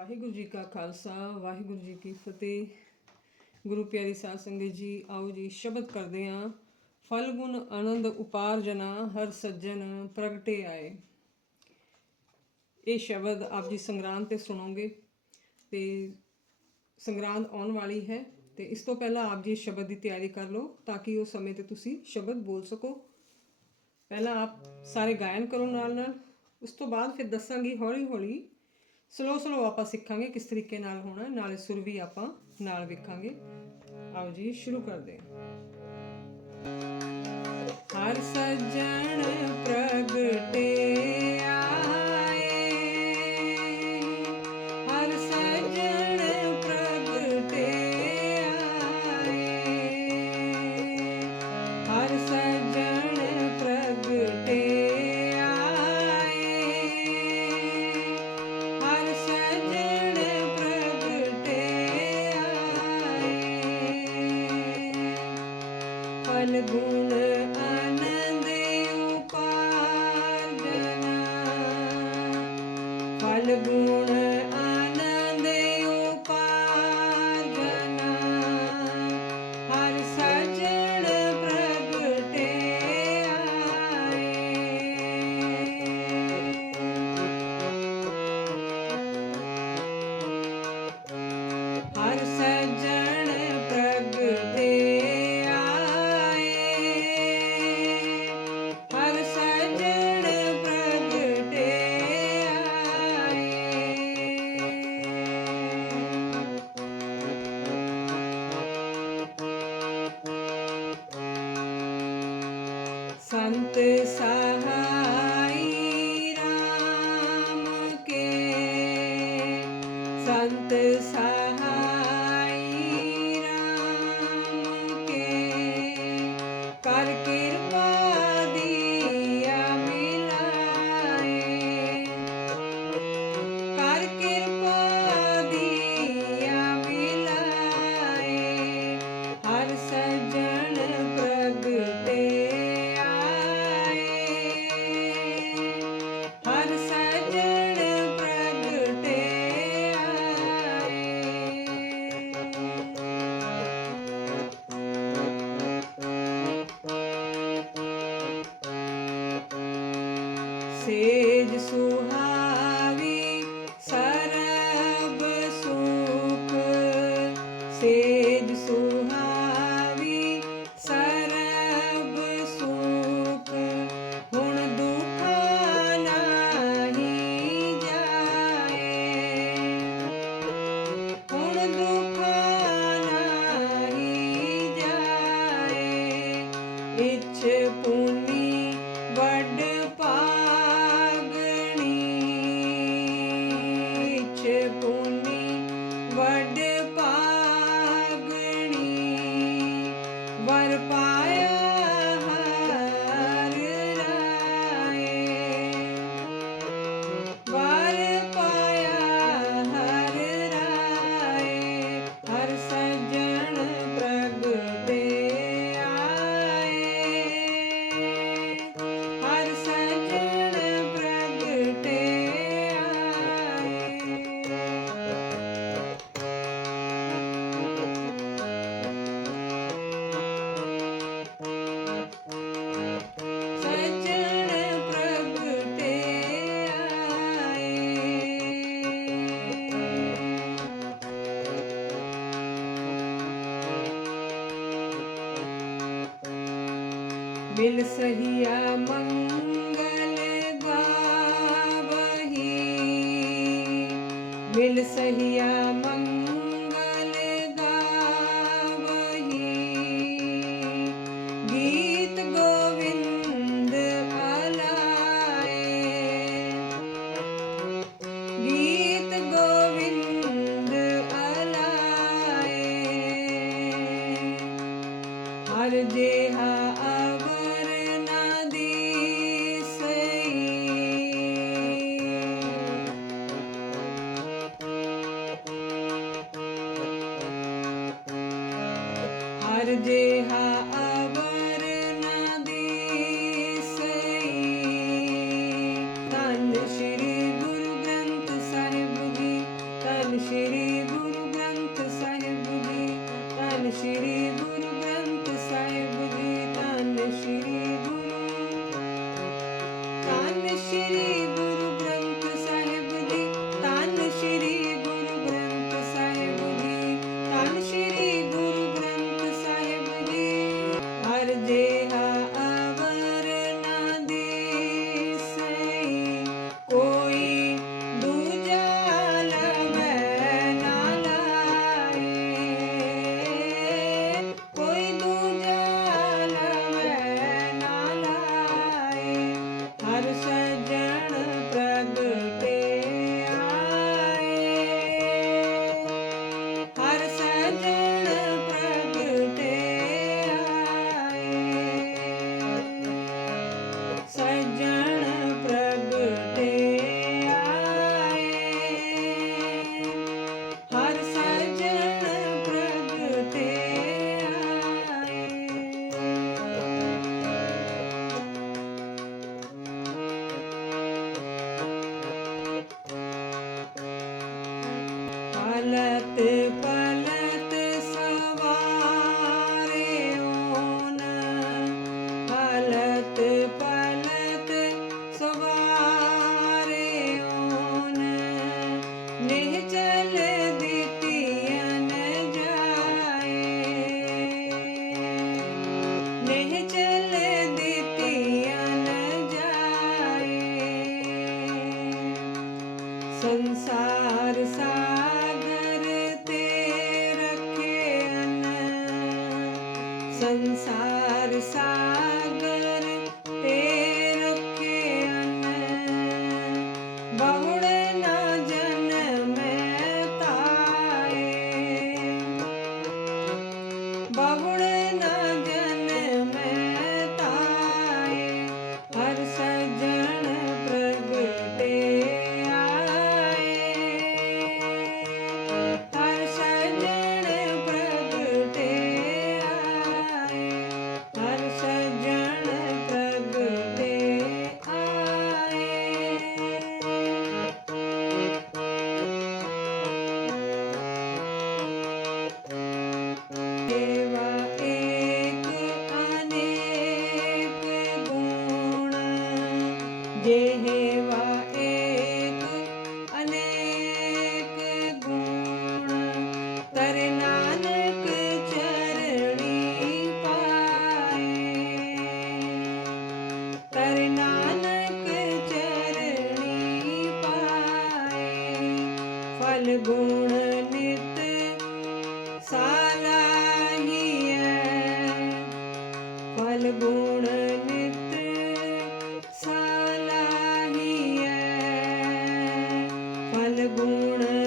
ਵਾਹਿਗੁਰੂ ਜੀ ਕਾ ਖਾਲਸਾ, ਵਾਹਿਗੁਰੂ ਜੀ ਕੀ ਫਤਿਹ। ਗੁਰੂ ਪਿਆਰੀ ਸਾਧ ਸੰਗਤ ਜੀ, ਆਓ ਜੀ, ਸ਼ਬਦ ਕਰਦੇ ਹਾਂ। ਫਲ ਗੁਣ ਆਨੰਦ ਉਪਾਰਜਨਾ ਹਰ ਸੱਜਣ ਪ੍ਰਗਟੇ ਆਏ। ਇਹ ਸ਼ਬਦ ਆਪ ਜੀ ਸੰਗਰਾਂਦ ਤੇ ਸੁਣੋਗੇ। ਤੇ ਸੰਗਰਾਂਦ ਆਉਣ ਵਾਲੀ ਹੈ ਤੇ ਇਸ ਤੋਂ ਪਹਿਲਾਂ ਆਪ ਜੀ ਸ਼ਬਦ ਦੀ ਤਿਆਰੀ ਕਰ ਲਓ ਤਾਂ ਕਿ ਉਹ ਸਮੇਂ ਤੇ ਤੁਸੀਂ ਸ਼ਬਦ ਬੋਲ ਸਕੋ। ਪਹਿਲਾਂ ਆਪ ਸਾਰੇ ਗਾਇਨ ਕਰੋ ਨਾਲ ਨਾਲ ਉਸ ਤੋਂ ਬਾਅਦ ਫਿਰ ਦੱਸਾਂਗੀ ਹੌਲੀ ਹੌਲੀ ਸਲੋ ਸਲੋ ਆਪਾਂ ਸਿੱਖਾਂਗੇ ਕਿਸ ਤਰੀਕੇ ਨਾਲ ਹੋਣਾ, ਨਾਲੇ ਸੁਰ ਵੀ ਆਪਾਂ ਨਾਲ ਵੇਖਾਂਗੇ। ਆਓ ਜੀ, ਸ਼ੁਰੂ ਕਰਦੇ ਹਾਂ। ਹਰ ਸੱਜਣ ਪ੍ਰਗਟੇ ਸੰਤ ਸਹਾਈ ਸੇਜ ਸੁਹਾਵੀ, ਸਰਬ ਸੁਖ। ਸੇਜ ਸੁਹਾਵੀ, ਸਰਬ ਸੁਖ। ਹੁਣ ਦੁਖਾ ਨਹੀਂ ਜਾਏ। ਹੁਣ ਦੁਖਾ ਨਹੀਂ ਜਾਏ। ਇਛ ਪੁਨੀ ਵੱਡ ਬਿਲ ਸਹੀਆ ਮੰਗਲ ਗਾਵਹੀ संसार सागर बालगुण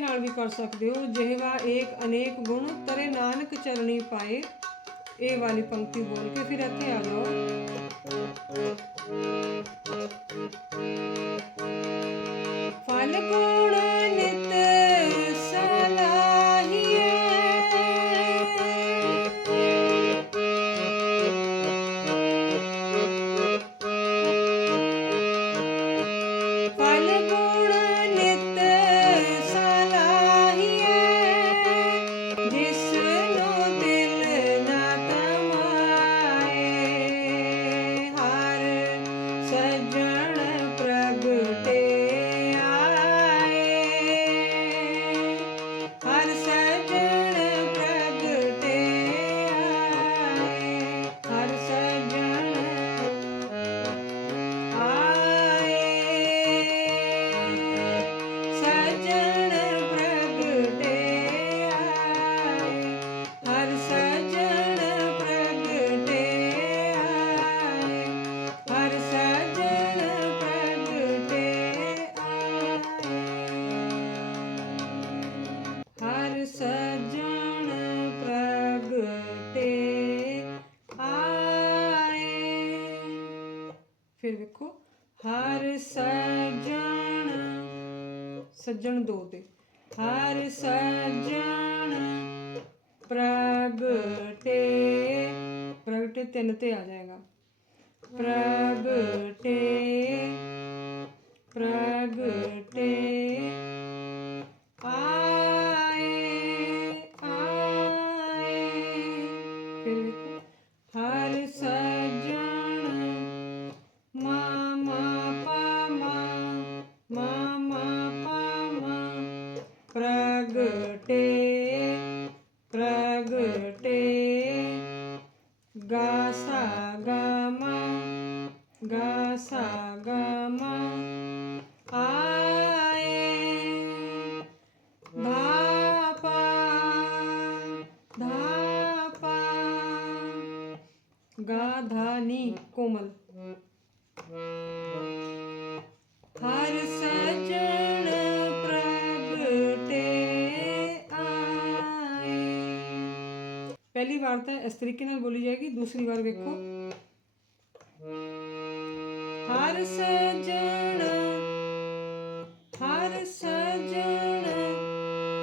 ਨਾਲ ਵੀ ਕਰ ਸਕਦੇ ਹੋ। ਜਿਹਵਾ ਏਕ ਅਨੇਕ ਗੁਣ ਤਰੇ ਨਾਨਕ ਚਰਣੀ ਪਾਏ। ਇਹ ਵਾਲੀ ਪੰਕਤੀ ਬੋਲ ਕੇ ਫਿਰ ਇੱਥੇ ਆ ਜਾਓ। ਫਲ ਸਜਣ ਸੱਜਣ ਦੋ ਤੇ। ਹਰ ਸਜਣ ਪ੍ਰਗਟੇ ਪ੍ਰਗਟੇ ਤਿੰਨ ਤੇ ਆ ਜਾਏਗਾ। ਪ੍ਰਗਟੇ ਪ੍ਰਗਟੇ ਪ੍ਰਗਟੇ ਗਾਸਾ ਗਮਾ ਗਾਸਾ ਗਮਾ ਪਹਿਲੀ ਵਾਰ ਤਾਂ ਇਸ ਤਰੀਕੇ ਨਾਲ ਬੋਲੀ ਜਾਏਗੀ ਦੂਸਰੀ ਵਾਰ ਵੇਖੋ ਹਰ ਸਜਣ ਹਰ ਸਜਣ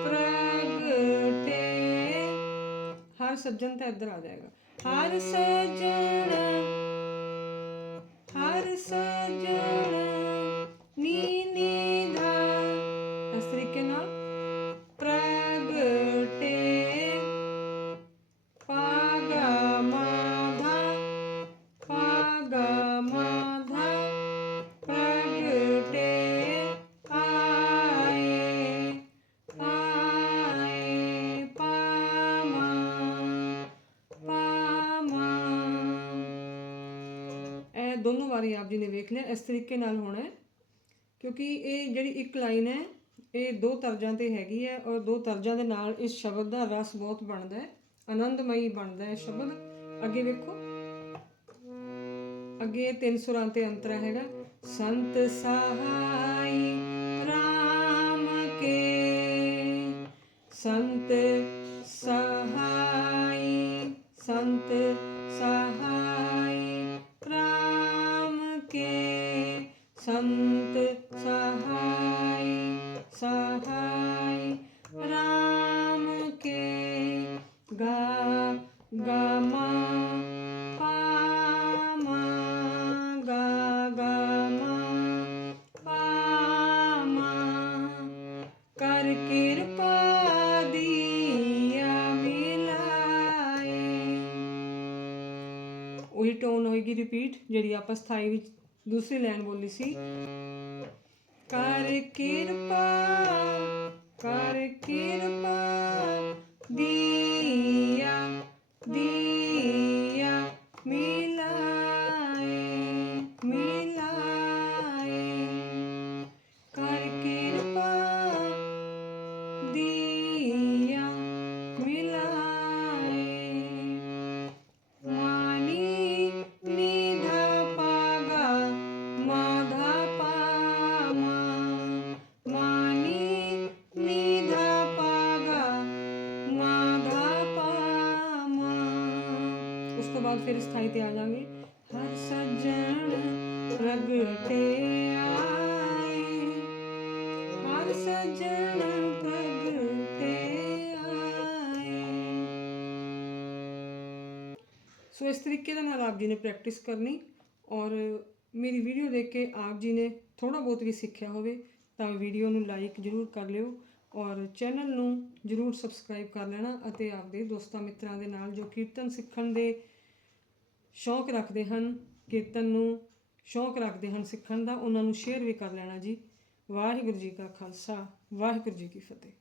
ਪ੍ਰਗਟੇ ਹਰ ਸੱਜਣ ਤੇ ਇੱਧਰ ਆ ਜਾਏਗਾ ਹਰ ਸਜਣ ਸਜਣ ਨੀ ਨੀ ਧਾ ਇਸ ਤਰੀਕੇ ਨਾਲ ਪ੍ਰਗਟੇ ਇਹ ਵਾਰੀ ਆਪ ਜੀ ਨੇ ਵੇਖ ਲਿਆ, ਇਸ ਤਰੀਕੇ ਨਾਲ ਹੋਣਾ ਹੈ, ਕਿਉਂਕਿ ਇਹ ਜਿਹੜੀ ਇੱਕ ਲਾਈਨ ਹੈ, ਇਹ ਦੋ ਤਰਜ਼ਾਂ ਤੇ ਹੈਗੀ ਹੈ ਔਰ ਦੋ ਤਰਜ਼ਾਂ ਦੇ ਨਾਲ ਇਸ ਸ਼ਬਦ ਦਾ ਰਸ ਬਹੁਤ ਬਣਦਾ ਹੈ, ਆਨੰਦਮਈ ਬਣਦਾ ਹੈ ਸ਼ਬਦ। ਅੱਗੇ ਵੇਖੋ। ਅੱਗੇ ਤਿੰਨ ਸੁਰਾਂ ਤੇ ਅੰਤਰ ਹੈਗਾ, ਸੰਤ ਸਹਾਈ RAM ਕੇ। ਸੰਤ ਸਹਾਈ, ਸੰਤ ਸੰਤ ਸਹਾਈ ਸਹਾਈ RAM ਕੇ ਗਾ ਗਮਾ ਪਾਮਾ ਗਾ ਗਮਾ ਪਾਮਾ ਕਰ ਕਿਰਪਾ ਦੀਆ ਮਿਲਾਏ। ਉਹੀ ਟੋਨ ਹੋਏਗੀ ਰਿਪੀਟ ਜਿਹੜੀ ਆਪਾਂ ਸਥਾਈ ਵਿੱਚ ਦੂਸਰੀ ਲਾਈਨ ਬੋਲੀ ਸੀ। ਕਰ ਕਿਰਪਾ ਕਰ ਕਿਰਪਾ ਦੀਆ ਦੀਆ ਮਿਲਾਏ ਸੋ ਇਸ ਤਰੀਕੇ ਦੇ ਨਾਲ ਆਪ ਜੀ ਨੇ ਪ੍ਰੈਕਟਿਸ ਕਰਨੀ ਔਰ ਮੇਰੀ ਵੀਡੀਓ ਦੇਖ ਕੇ ਆਪ ਜੀ ਨੇ ਥੋੜਾ ਬਹੁਤ ਵੀ ਸਿੱਖਿਆ ਹੋਵੇ ਤਾਂ ਵੀਡੀਓ ਨੂੰ ਲਾਈਕ ਜ਼ਰੂਰ ਕਰ ਲਿਓ ਔਰ ਚੈਨਲ ਨੂੰ ਜ਼ਰੂਰ ਸਬਸਕ੍ਰਾਈਬ ਕਰ ਲੈਣਾ ਅਤੇ ਆਪਦੇ ਦੋਸਤਾਂ ਮਿੱਤਰਾਂ ਦੇ ਨਾਲ ਜੋ ਕੀਰਤਨ ਸਿੱਖਣ ਦੇ ਸ਼ੌਂਕ ਰੱਖਦੇ ਹਨ, ਕੀਰਤਨ ਨੂੰ ਸ਼ੌਂਕ ਰੱਖਦੇ ਹਨ ਸਿੱਖਣ ਦਾ, ਉਹਨਾਂ ਨੂੰ ਸ਼ੇਅਰ ਵੀ ਕਰ ਲੈਣਾ ਜੀ। ਵਾਹਿਗੁਰੂ ਜੀ ਕਾ ਖਾਲਸਾ, ਵਾਹਿਗੁਰੂ ਜੀ ਕੀ ਫਤਿਹ।